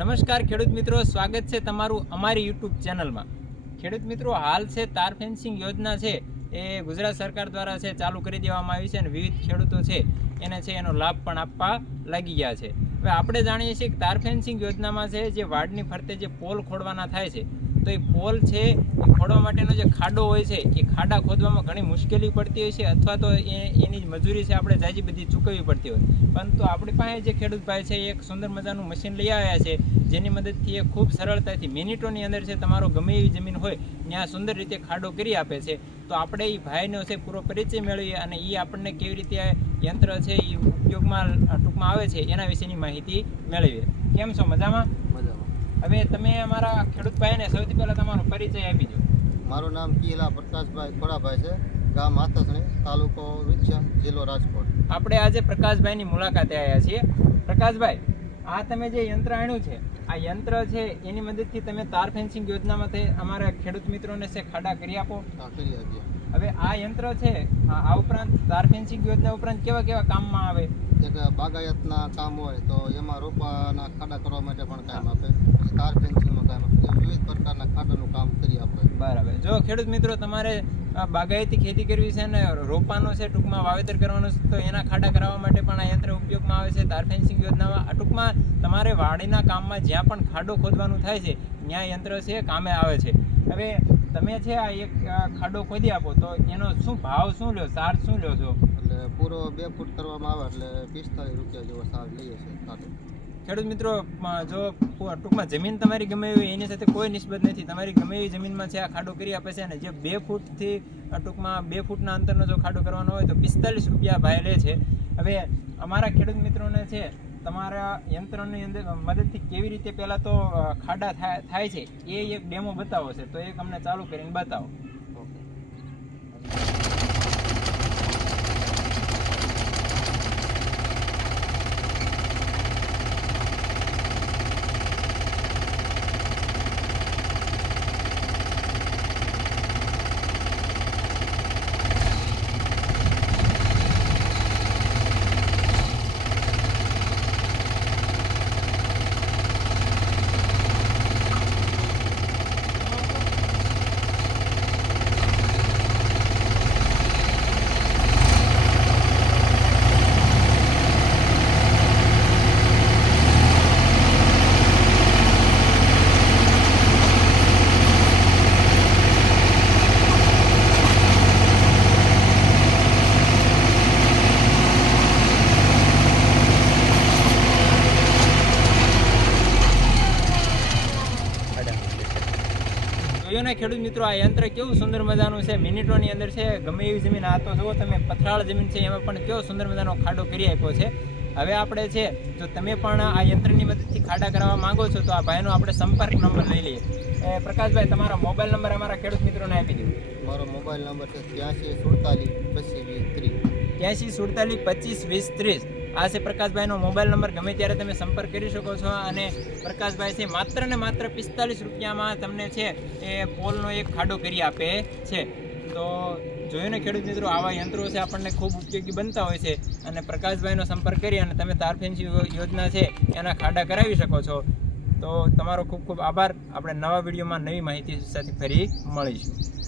નમસ્કાર ખેડૂત મિત્રો, સ્વાગત છે તમારું અમારી યુટ્યુબ ચેનલમાં. ખેડૂત મિત્રો, હાલ છે તાર ફેન્સિંગ યોજના છે, એ ગુજરાત સરકાર દ્વારા છે, ચાલુ કરી દેવામાં આવી છે અને વિવિધ ખેડૂતો છે, એને છે, એનો લાભ પણ આપવા લાગી ગયા છે. હવે આપણે જાણીએ છીએ કે તાર ફેન્સિંગ યોજનામાં છે, જે વાડની ફરતે જે પોલ ખોડવાના થાય છે તો એ પોલ છે, એ ખોડવા માટેનો જે ખાડો હોય છે, એ ખાડા ખોદવામાં ઘણી મુશ્કેલી પડતી હોય છે, અથવા તો એ, એની જ મજૂરી છે આપણે જાજી બધી ચૂકવવી પડતી હોય. પરંતુ આપણી પાસે જે ખેડૂત ભાઈ છે, એ એક સુંદર મજાનું મશીન લઈ આવ્યા છે, જેની મદદથી એ ખૂબ સરળતાથી મિનિટોની અંદર છે, તમારો ગમે એવી જમીન હોય, ત્યાં સુંદર રીતે ખાડો કરી આપે છે. તો આપણે એ ભાઈનો છે, પૂરો પરિચય મેળવીએ અને એ આપણને કેવી રીતે યંત્ર છે એ ઉપયોગમાં ટૂંકમાં આવે છે, એના વિશેની માહિતી મેળવીએ. કેમ છો? મજામાં? મજામાં. હવે તમે અમારા ખેડૂત ભાઈને સૌથી પહેલા તમારો પરિચય આપી દો. મારું નામ કિલા પ્રકાશભાઈ ખોડાભાઈ છે. ગામ આતસણી તાલુકો વિચ્છા જિલ્લો રાજકોટ. આપણે આજે પ્રકાશભાઈની મુલાકાતે આવ્યા છીએ. પ્રકાશભાઈ આ તમે જે યંત્ર આણ્યું છે આ યંત્ર છે એની મદદથી તમે તાર ફેન્સિંગ યોજનામાં અમારા ખેડૂત મિત્રોને છે ખાડા કરી આપો. કરી આપીએ. હવે આ યંત્ર છે આ આ ઉપરાંત તાર ફેન્સિંગ યોજના ઉપરાંત કેવા કેવા કામમાં આવે? એક બાગાયતના કામ હોય તો એમાં રોપાના ખાડા કરવા માટે પણ કામ આપે. સ્ટાર ફેન્સિંગનું કામ આપે. વિવિધ પ્રકારના ખાડાનું કામ કરી આપે. બરાબર. જો ખેડૂત મિત્રો, તમારે બાગાયતી ખેતી કરવી છે ને રોપાનો છે ટૂંકમાં વાવેતર કરવાનું છે, તો એના ખાડા કરાવવા માટે પણ આ યંત્ર ઉપયોગમાં આવે છે. તાર ફેન્સિંગ યોજનામાં ટૂંકમાં તમારે વાડીના કામમાં જ્યાં પણ ખાડો ખોદવાનું થાય છે, ત્યાં યંત્ર છે, કામે આવે છે. હવે તમે છે આ એક ખાડો ખોદી આપો તો એનો શું ભાવ શું લ્યો? ચાર્જ શું લ્યો છો? પૂરો બે ફૂટ કરવામાં આવે એટલે પિસ્તાલીસ રૂપિયા જેવો સાર લઈએ છીએ ખાડો ખેડૂત મિત્રો જો ટૂંકમાં જમીન તમારી ગમે એવી, એની સાથે કોઈ નિસ્બત નથી. તમારી ગમે એવી જમીનમાં છે આ ખાડો કરી આપે છે અને જે બે ફૂટથી ટૂંકમાં બે ફૂટના અંતરનો જો ખાડો કરવાનો હોય તો પિસ્તાલીસ રૂપિયા ભાઈ લે છે. હવે અમારા ખેડૂત મિત્રોને છે, તમારા યંત્રની અંદર મદદથી કેવી રીતે પહેલાં તો ખાડા થાય છે, એ એક ડેમો બતાવો છે. તો એક અમને ચાલુ કરીને બતાવો. ને ખેડૂત મિત્રો આ યંત્ર કેવું સુંદર મજાનું છે? મિનિટોની અંદર છે ગમે એવી જમીન આ તો જુઓ તમે પથરાળ જમીન છે એમાં પણ કેવો સુંદર મજાનો ખાડો કરી આપ્યો છે. હવે આપણે છે જો તમે પણ આ યંત્રની મદદથી ખાડા કરાવવા માંગો છો તો આ ભાઈનો આપણે સંપર્ક નંબર લઈ લઈએ. એ પ્રકાશભાઈ તમારો મોબાઈલ નંબર અમારા ખેડૂત મિત્રોને આપી દો. મારો મોબાઈલ નંબર છે ત્યાંસી સુડતાલીસ પચીસ વીસ ત્રીસ. ત્યાંસી સુડતાલીસ પચીસ વીસ ત્રીસ. આ પ્રકાશભાઈનો મોબાઈલ નંબર. ગમે ત્યારે તમે સંપર્ક કરી શકો છો અને પ્રકાશભાઈ છે માત્ર ને માત્ર પિસ્તાલીસ રૂપિયામાં તમને છે એ પોલનો એક ખાડો કરી આપે છે. તો જોયું ને ખેડૂત મિત્રો, આવા યંત્રો છે આપણને ખૂબ ઉપયોગી બનતા હોય છે અને પ્રકાશભાઈનો સંપર્ક કરી અને તમે તારફેન્સી યોજના છે એના ખાડા કરાવી શકો છો. તો તમારો ખૂબ ખૂબ આભાર. આપણે નવા વિડીયોમાં નવી માહિતી સાથે ફરી મળીશું.